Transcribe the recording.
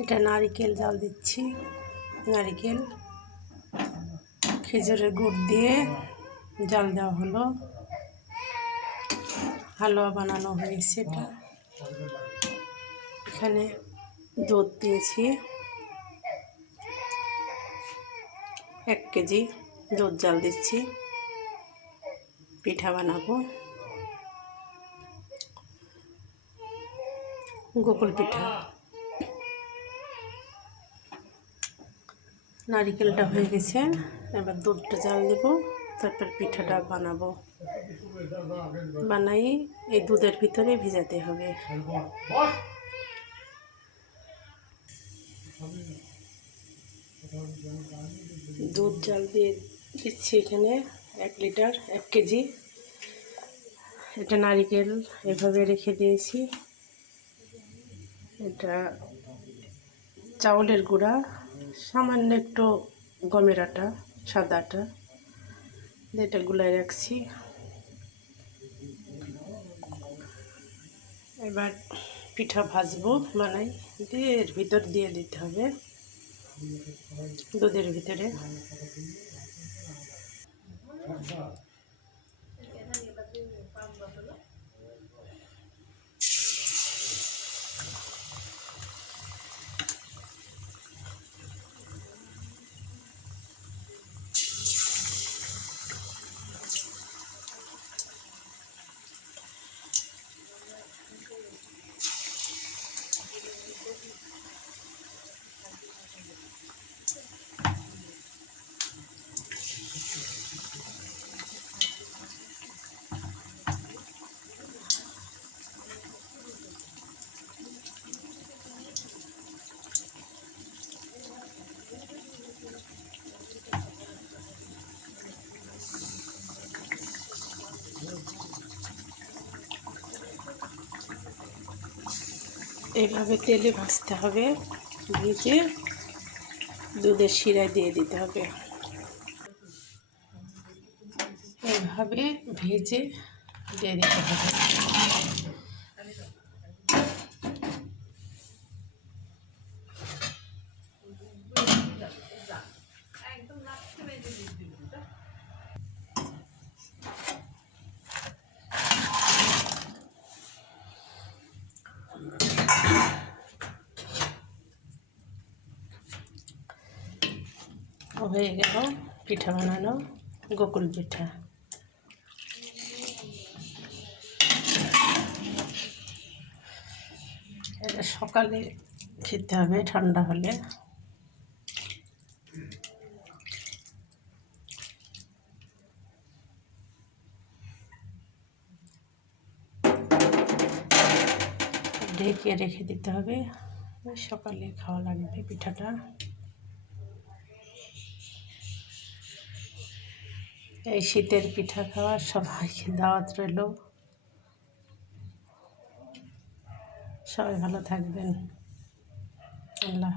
এটা নারিকেল জাল দিচ্ছি। নারিকেল, খেজুরের গুড় দিয়ে জাল দেওয়া হলো। হালুয়া বানানো হয়েছে এটা। এখানে দুধ দিয়েছি। এক কেজি দুধ জাল দিচ্ছি। পিঠা বানাবো। গোকুল পিঠা। নারিকেলটা হয়ে গেছে। এবার দুধটা জাল দেব, তারপর পিঠাটা বানাবো। বানাই, এই দুধের ভিতরে ভিজাতে হবে। দুধ জাল দিয়ে দিচ্ছি এখানে এক লিটার, এক কেজি। এটা নারিকেল এভাবে রেখে দিয়েছি। এটা চাউলের গুঁড়া। সামান্য একটু গমের আটা, সাদা আটা এটা গুলাই রাখছি। এবার পিঠা ভাজবো বানাই, দিয়ে এর ভিতর দিয়ে দিতে হবে দুধের ভিতরে। এইভাবে তেলে ভাজতে হবে, ভেজে দুধের শিরায় দিয়ে দিতে হবে। এইভাবে ভেজে দিয়ে দিতে হবে। হয়ে গেল পিঠা বানানো গোকুল পিঠা। এটা সকালে খেতে হবে, ঠান্ডা হলে। ঢেকে রেখে দিতে হবে। সকালে খাওয়া লাগবে পিঠাটা। এই শীতের পিঠা খাওয়ার সবাইকে দাওয়াত রইল। সবাই ভালো থাকবেন। আল্লাহ